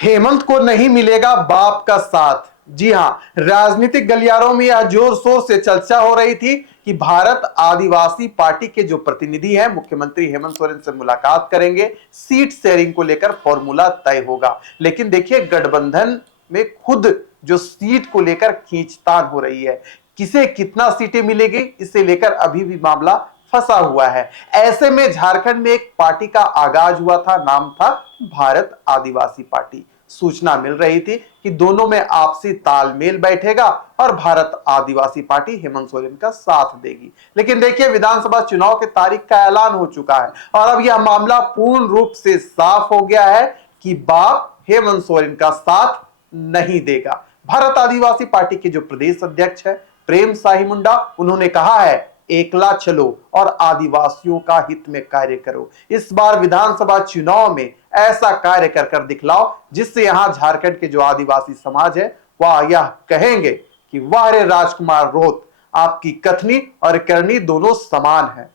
हेमंत को नहीं मिलेगा बाप का साथ। जी हां, राजनीतिक गलियारों में यह जोर शोर से चर्चा हो रही थी कि भारत आदिवासी पार्टी के जो प्रतिनिधि हैं मुख्यमंत्री हेमंत सोरेन से मुलाकात करेंगे, सीट शेयरिंग को लेकर फॉर्मूला तय होगा। लेकिन देखिए, गठबंधन में खुद जो सीट को लेकर खींचतान हो रही है, किसे कितना सीटें मिलेगी, इसे लेकर अभी भी मामला फंसा हुआ है। ऐसे में झारखंड में एक पार्टी का आगाज हुआ था, नाम था भारत आदिवासी पार्टी। सूचना मिल रही थी कि दोनों में आपसी तालमेल बैठेगा और भारत आदिवासी पार्टी हेमंत सोरेन का साथ देगी। लेकिन देखिए, विधानसभा चुनाव के तारीख का ऐलान हो चुका है और अब यह मामला पूर्ण रूप से साफ हो गया है कि बाप हेमंत सोरेन का साथ नहीं देगा। भारत आदिवासी पार्टी के जो प्रदेश अध्यक्ष है प्रेम साही मुंडा, उन्होंने कहा है, एकला चलो और आदिवासियों का हित में कार्य करो। इस बार विधानसभा चुनाव में ऐसा कार्य कर दिखलाओ जिससे यहां झारखंड के जो आदिवासी समाज है वह यह कहेंगे कि वाह रे राजकुमार रोहत, आपकी कथनी और करनी दोनों समान है।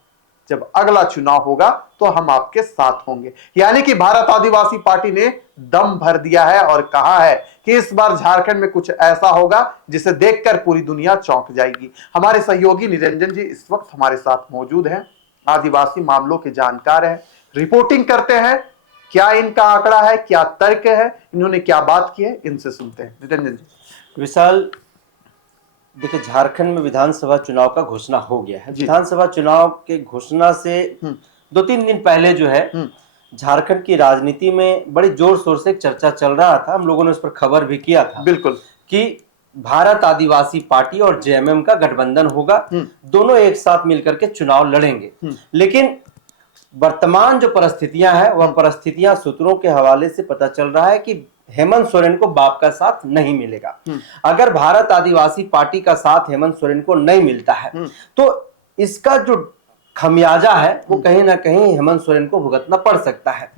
जब अगला चुनाव होगा तो हम आपके साथ होंगे। यानी कि भारत आदिवासी पार्टी ने दम भर दिया है और कहा है कि इस बार झारखंड में कुछ ऐसा होगा जिसे देखकर पूरी दुनिया चौंक जाएगी। हमारे सहयोगी निरंजन जी इस वक्त हमारे साथ मौजूद हैं, आदिवासी मामलों के जानकार हैं, रिपोर्टिंग करते हैं। क्या इनका आंकड़ा है, क्या तर्क है, इन्होंने क्या बात की है, इनसे सुनते हैं। निरंजन जी। विशाल, देखिए, झारखंड में विधानसभा चुनाव का घोषणा हो गया है। विधानसभा चुनाव के घोषणा से 2-3 दिन पहले जो है झारखंड की राजनीति में बड़ी जोर शोर से चर्चा चल रहा था। हम लोगों ने उस पर खबर भी किया था, बिल्कुल, कि भारत आदिवासी पार्टी और जेएमएम का गठबंधन होगा, दोनों एक साथ मिलकर के चुनाव लड़ेंगे। लेकिन वर्तमान जो परिस्थितियां हैं वह परिस्थितियां सूत्रों के हवाले से पता चल रहा है कि हेमंत सोरेन को बाप का साथ नहीं मिलेगा। अगर भारत आदिवासी पार्टी का साथ हेमंत सोरेन को नहीं मिलता है तो इसका जो खमियाजा है वो कहीं ना कहीं हेमंत सोरेन को भुगतना पड़ सकता है।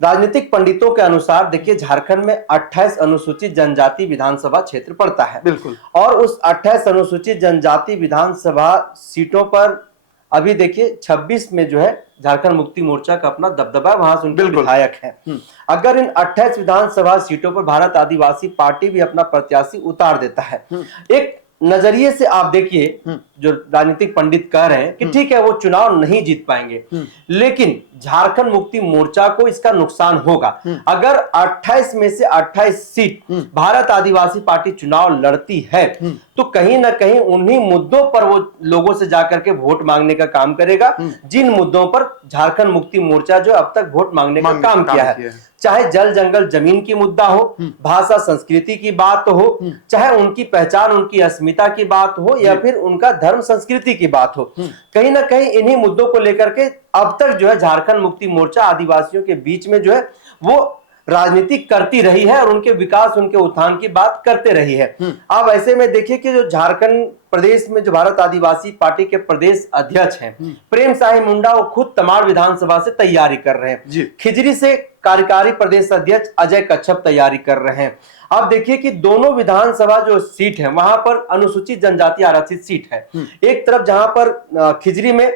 राजनीतिक पंडितों के अनुसार देखिए, झारखंड में 28 अनुसूचित जनजाति विधानसभा क्षेत्र पड़ता है, बिल्कुल, और उस 28 अनुसूचित जनजाति विधानसभा सीटों पर अभी देखिए 26 में जो है झारखंड मुक्ति मोर्चा का अपना दबदबा, वहां से उनके विधायक हैं। अगर इन 28 विधानसभा सीटों पर भारत आदिवासी पार्टी भी अपना प्रत्याशी उतार देता है, एक नजरिए से आप देखिए, जो राजनीतिक पंडित कह रहे हैं कि ठीक है वो चुनाव नहीं जीत पाएंगे, लेकिन झारखंड मुक्ति मोर्चा को इसका नुकसान होगा। अगर 28 में से 28 सीट भारत आदिवासी पार्टी चुनाव लड़ती है तो कहीं ना कहीं उन्हीं मुद्दों पर वो लोगों से जाकर के वोट मांगने का काम करेगा, जिन मुद्दों पर झारखंड मुक्ति मोर्चा जो अब तक वोट मांगने का काम किया है। चाहे जल जंगल जमीन की मुद्दा हो, भाषा संस्कृति की बात हो, चाहे उनकी पहचान उनकी अस्मिता की बात हो, या फिर उनका धर्म संस्कृति की बात हो, कहीं ना कहीं इन्हीं मुद्दों को लेकर के अब तक जो है झारखंड मुक्ति मोर्चा आदिवासियों के बीच में जो है वो राजनीति करती रही है और उनके विकास उनके उत्थान की बात करते रही है। अब ऐसे में देखिए कि जो झारखंड प्रदेश में जो भारत आदिवासी पार्टी के प्रदेश अध्यक्ष हैं प्रेम साही मुंडा, वो खुद तमाड़ विधानसभा से तैयारी कर रहे हैं। खिजरी से कार्यकारी प्रदेश अध्यक्ष अजय कच्छप तैयारी कर रहे हैं। अब देखिए कि दोनों विधानसभा जो सीट है वहां पर अनुसूचित जनजाति आरक्षित सीट है। एक तरफ जहां पर खिजरी में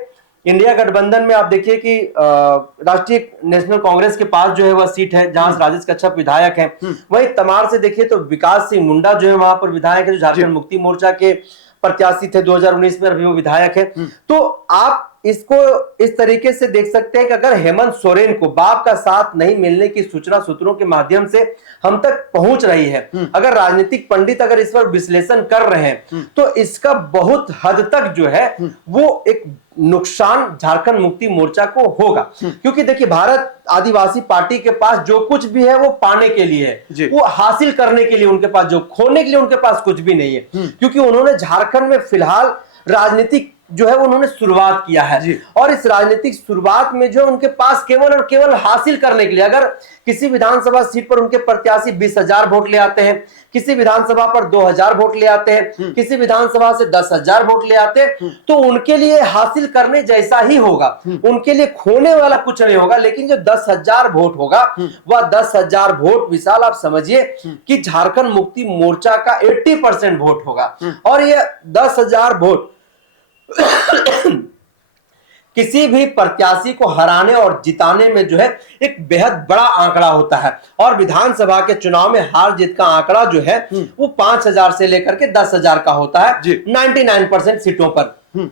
इंडिया गठबंधन में आप देखिए कि राष्ट्रीय नेशनल कांग्रेस के पास जो है वह सीट है जहां से राजेश कच्छप विधायक हैं। वहीं तमाड़ से देखिए तो विकास सिंह मुंडा जो है वहां पर विधायक है, जो झारखंड मुक्ति मोर्चा के प्रत्याशी थे 2019 में, अभी वो विधायक है। तो आप इसको इस तरीके से देख सकते हैं कि अगर हेमंत सोरेन को बाप का साथ नहीं मिलने की सूचना सूत्रों के माध्यम से हम तक पहुंच रही है, अगर राजनीतिक पंडित अगर इस पर विश्लेषण कर रहे हैं तो इसका बहुत हद तक जो है वो एक नुकसान झारखंड मुक्ति मोर्चा को होगा। क्योंकि देखिए, भारत आदिवासी पार्टी के पास जो कुछ भी है वो पाने के लिए है, वो हासिल करने के लिए उनके पास, जो खोने के लिए उनके पास कुछ भी नहीं है। क्योंकि उन्होंने झारखंड में फिलहाल राजनीतिक जो है उन्होंने शुरुआत किया है और इस राजनीतिक शुरुआत में जो उनके पास केवल और केवल हासिल करने के लिए, अगर किसी विधानसभा सीट पर उनके प्रत्याशी 20,000 वोट ले आते हैं, किसी विधानसभा पर 2,000 वोट ले आते हैं, किसी विधानसभा से 10,000 वोट ले आते हैं, तो उनके लिए हासिल करने जैसा ही होगा, उनके लिए खोने वाला कुछ नहीं होगा। लेकिन जो 10,000 वोट होगा वह 10,000 वोट विशाल आप समझिए कि झारखंड मुक्ति मोर्चा का 80% वोट होगा। और यह 10,000 वोट किसी भी प्रत्याशी को हराने और जिताने में जो है एक बेहद बड़ा आंकड़ा होता है। और विधानसभा के चुनाव में हार जीत का आंकड़ा जो है वो 5,000 से लेकर के 10,000 का होता है 99% सीटों पर।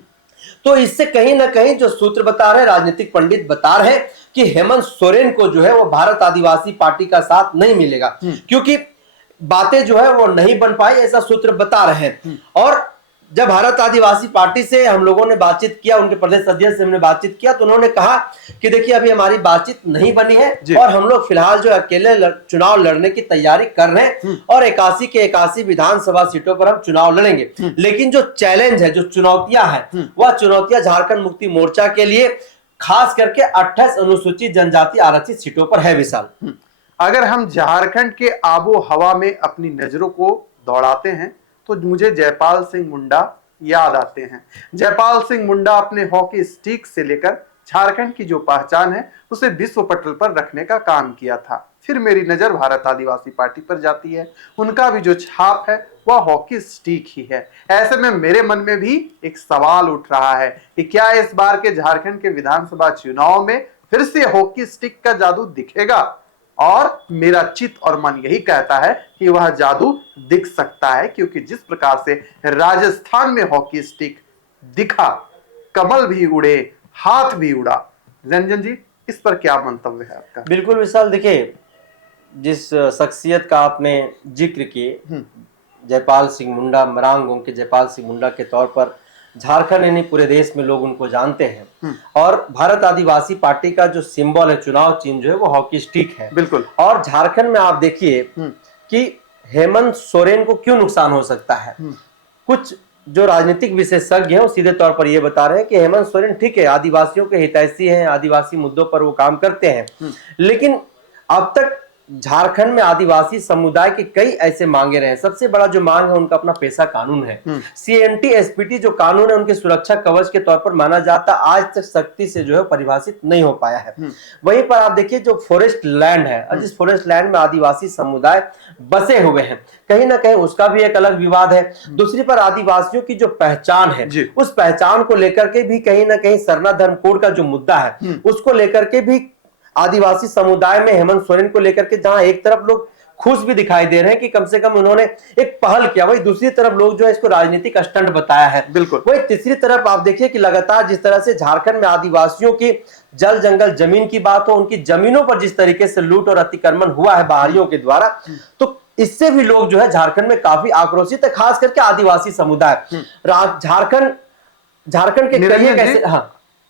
तो इससे कहीं ना कहीं जो सूत्र बता रहे हैं, राजनीतिक पंडित बता रहे हैं कि हेमंत सोरेन को जो है वो भारत आदिवासी पार्टी का साथ नहीं मिलेगा, क्योंकि बातें जो है वो नहीं बन पाई, ऐसा सूत्र बता रहे हैं। और जब भारत आदिवासी पार्टी से हम लोगों ने बातचीत किया, उनके प्रदेश अध्यक्ष से हमने बातचीत किया, तो उन्होंने कहा कि देखिए अभी हमारी बातचीत नहीं बनी है और हम लोग फिलहाल जो अकेले चुनाव लड़ने की तैयारी कर रहे हैं और 81 के 81 विधानसभा सीटों पर हम चुनाव लड़ेंगे। लेकिन जो चैलेंज है, जो चुनौतियां हैं, वह चुनौतियां झारखंड मुक्ति मोर्चा के लिए खास करके 28 अनुसूचित जनजाति आरक्षित सीटों पर है। विशाल, अगर हम झारखंड के आबो हवा में अपनी नजरों को दौड़ाते हैं तो मुझे जयपाल सिंह मुंडा याद आते हैं। जयपाल सिंह मुंडा अपने हॉकी स्टिक से लेकर झारखंड की जो पहचान है उसे विश्व पटल पर रखने का काम किया था। फिर मेरी नजर भारत आदिवासी पार्टी पर जाती है, उनका भी जो छाप है वह हॉकी स्टिक ही है। ऐसे में मेरे मन में भी एक सवाल उठ रहा है कि क्या इस बार के झारखंड के विधानसभा चुनाव में फिर से हॉकी स्टिक का जादू दिखेगा? और मेरा चित्त और मन यही कहता है कि वह जादू दिख सकता है, क्योंकि जिस प्रकार से राजस्थान में हॉकी स्टिक दिखा, कमल भी उड़े, हाथ भी उड़ा। रंजन जी, इस पर क्या मंतव्य है आपका? बिल्कुल विशाल, देखिए जिस शख्सियत का आपने जिक्र किए, जयपाल सिंह मुंडा, मरांगों के जयपाल सिंह मुंडा के तौर पर झारखंड यानी पूरे देश में लोग उनको जानते हैं। और भारत आदिवासी पार्टी का जो सिंबल है, चुनाव चिन्ह जो है वो हॉकी स्टिक है। बिल्कुल। और झारखंड में आप देखिए कि हेमंत सोरेन को क्यों नुकसान हो सकता है। कुछ जो राजनीतिक विशेषज्ञ हैं वो सीधे तौर पर ये बता रहे हैं कि हेमंत सोरेन ठीक है, आदिवासियों के हितैषी हैं, आदिवासी मुद्दों पर वो काम करते हैं, लेकिन अब तक झारखंड में आदिवासी समुदाय के कई ऐसे मांगे रहे। सबसे बड़ा जो मांग है उनका अपना पेशा कानून है। CNT SPT जो कानून है उनके सुरक्षा कवच के तौर पर माना जाता, आज तक सख्ती से जो है परिभाषित नहीं हो पाया है। वहीं पर आप देखिए जो फॉरेस्ट लैंड है, जिस फॉरेस्ट लैंड में आदिवासी समुदाय बसे हुए हैं, कहीं ना कहीं उसका भी एक अलग विवाद है। दूसरी पर आदिवासियों की जो पहचान है, उस पहचान को लेकर के भी कहीं ना कहीं सरना धर्म कोड का जो मुद्दा है उसको लेकर के भी आदिवासी समुदाय में हेमंत सोरेन को लेकर के जहां एक तरफ लोग खुश भी दिखाई दे रहे हैं कि कम से कम उन्होंने एक पहल किया, वही दूसरी तरफ लोग जो है इसको राजनीतिक स्टंट बताया है। बिल्कुल। वही तीसरी तरफ आप देखिए कि लगातार जिस तरह से झारखंड में आदिवासियों की जल जंगल जमीन की बात हो, उनकी जमीनों पर जिस तरीके से लूट और अतिक्रमण हुआ है बाहरियों के द्वारा, तो इससे भी लोग जो है झारखंड में काफी आक्रोशित है, खास करके आदिवासी समुदाय। झारखंड के कई ऐसे,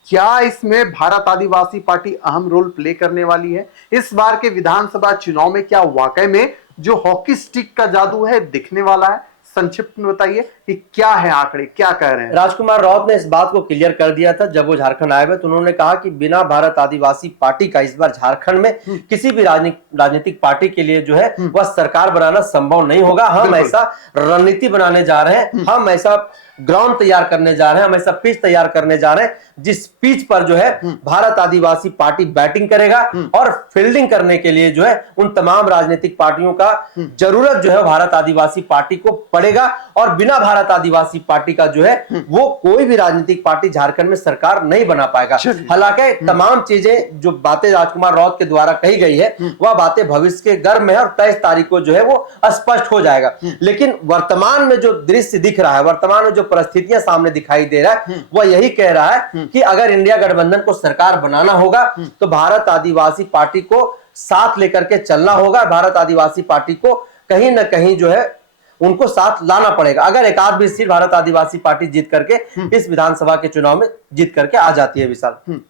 क्या इसमें भारत आदिवासी पार्टी अहम रोल प्ले करने वाली है? इस बार के विधानसभा चुनाव में क्या वाकई में जो हॉकी स्टिक का जादू है दिखने वाला है? संक्षिप्त में बताइए कि क्या है आंकड़े, क्या कह रहे हैं? राजकुमार राउत ने इस बात को क्लियर कर दिया था जब वो झारखंड आए हुए, तो उन्होंने कहा कि बिना भारत आदिवासी पार्टी का इस बार झारखंड में किसी भी राजनीतिक पार्टी के लिए जो है वह सरकार बनाना संभव नहीं होगा। हम ऐसा रणनीति बनाने जा रहे हैं, हम ऐसा ग्राउंड तैयार करने जा रहे हैं, हम ऐसा पिच तैयार करने जा रहे हैं जिस पिच पर जो है भारत आदिवासी पार्टी बैटिंग करेगा और फील्डिंग करने के लिए जो है उन तमाम राजनीतिक पार्टियों का जरूरत जो है भारत आदिवासी पार्टी को पड़ेगा। और बिना भारत आदिवासी पार्टी का जो है वो कोई भी राजनीतिक पार्टी झारखंड में सरकार नहीं बना पाएगा। हालांकि तमाम चीजें जो बातें राजकुमार राउत के द्वारा कही गई है वह बातें भविष्य के गर्भ में है और 23 तारीख को जो है वो स्पष्ट हो जाएगा। लेकिन वर्तमान में जो दृश्य दिख रहा है, वर्तमान में जो परिस्थितियां सामने दिखाई दे रहा है, वह यही कह रहा है कि अगर इंडिया गठबंधन को सरकार बनाना होगा तो भारत आदिवासी पार्टी को साथ लेकर के चलना होगा। भारत आदिवासी पार्टी को कहीं ना कहीं जो है उनको साथ लाना पड़ेगा। अगर एक आध भी सीट भारत आदिवासी पार्टी जीत करके इस विधानसभा के चुनाव में जीत करके आ जाती है। विशाल,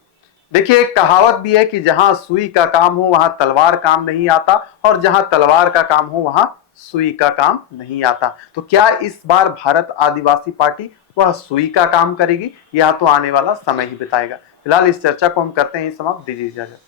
देखिए एक कहावत भी है कि जहां सुई का काम हो वहां तलवार काम नहीं आता, और जहां तलवार का काम हो वहां सुई का काम नहीं आता। तो क्या इस बार भारत आदिवासी पार्टी वह सुई का काम करेगी, या तो आने वाला समय ही बताएगा। फिलहाल इस चर्चा को हम करते हैं समाप्त, दीजिए इजाजत।